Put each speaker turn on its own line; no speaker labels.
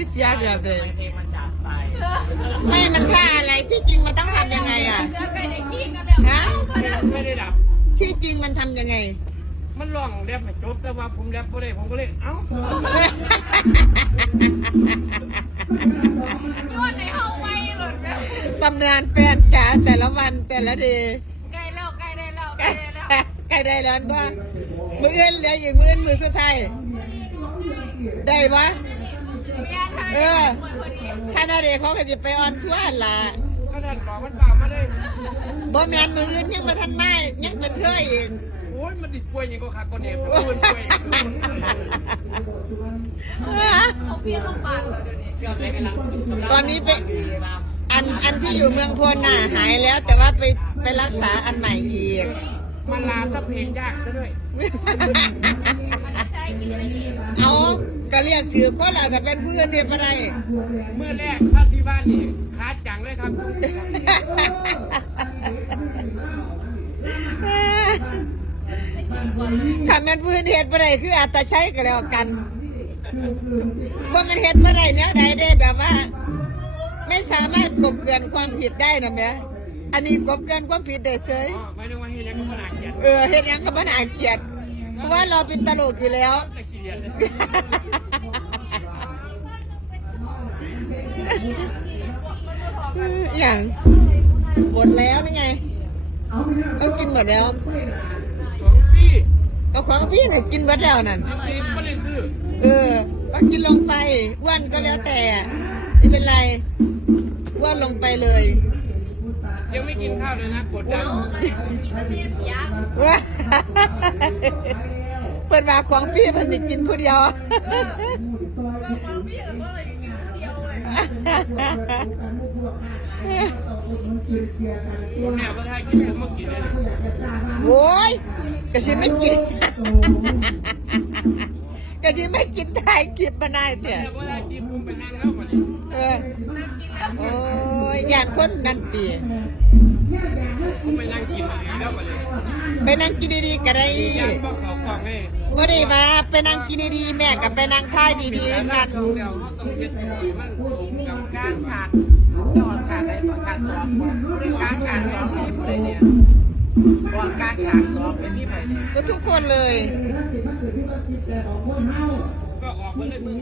ที่เสียเดือบเลย
เพลงมันจากไป
ไม่มันท่าอะไรที่จริงมันต้องทำยังไงอะ
เจอไก่ในขี้กันแล้ว
ฮะ
ไม่ได้ดับ
ที่จริงมันทำยังไง
มันร้องแรปให้จบแต่ว่าผมแรปไม่ได้ผมก็เลยเอ้า
ย้อนในห้องไว้หลุดเลย
ตำนานแฟนจ๋าแต่ละวันแต่ละเดย์
ไก่แล้วไก่ได้แล้วไก่ได้แล้ว
ใกล้ได้แล้วว่ามืออื่นเหลืออยู่มืออื่นมือสุดท้ายได้ปะ
เมียทาย
เออ
หมดพอดี
ถ้านาเดชเขาก็จะไปออนทั่วร์ล่ะ
ก็ท่านบอกมันป่ามาได้
บ่แมนมืออื่นยังมาทันมายังเป็นเธออีก
โอ้ยมันติดป่วยยังก็ขาดคนเองแต่ป่วยป่วย
เขาเพี้ยนลงปากเลยเดี๋ยวนี้
เชื่อไหมกำลัง
ตอนนี้ไปอันอันที่อยู่เมืองพลน่ะหายแล้ว แต่ว่าไปไปรักษาอันใหม่อีก
มันลาซะเพลงยากซะด้วย
มันจะใช้กินไม่ดี
เอา ก็เรียกถือเพราะเราจะเป็นเพื่อนเดียวอะไร
เมื่อแรกถ้าที่บ้านนี่คาดจังเลยครับ
ไม่ชิมก่อนเลย
ถ้ามันพื้นเห็ดบ่ได้คืออาตาใช้ก็แล้วกันว่ามันเห็ดบ่ได้เนี้ยใดได้แบบว่า ไม่สามารถกบเกินความผิดได้นะแม่อันนี้กบเกินความผิดได้เฉย
อ๋อไม่ต้องว่าให้เล็กก็ขนาดเกียรติ
เออเห็ดหยังก็บ่น่าเกลียดเพราะว่าเราเป็นตลกอยู่แล้ว
แต่ขี้เกียจเลย
อหย่างหมดแล้วนี่ไงก็กินหมดแล้ว
ของพี่
ก็ของพี่น่ะกินหมดแล้วนั่น
จริงๆไม่ได้คือ
เออ ก็กินลงไปอ้วนก็แล้วแต่ไม่เป็นไรอ้วนลงไปเลย
ยังไม่กินข้าวเลยนะกดดัน
กินน้ำเมียเปียก
ว่าเปิดมาของพี่มันสิกินผู้เดียว
บางคนพี่เออ
โอ้ยกระสิไม่กินกระสิไม่กินได้กินมาได้เถ
อะ
โอ้ยอยากคนนั่นตี
ไปนั่งกินดีๆกันเลย บ่
ได้มาไปนั่งกินดีๆแม่กับไปนั่งค่ายดีๆกัน
สองเดียวเขาต้องเย็ดให้มันสมกับ
การขาดยอดขาดได้บ่ขาดสองบ่เรื่องการขาดสองมีผู้ใดเนี่ยบ่การขาดสองไม่มีไหน
ก็ทุกคนเลย
ก็ออกมาเลยมึง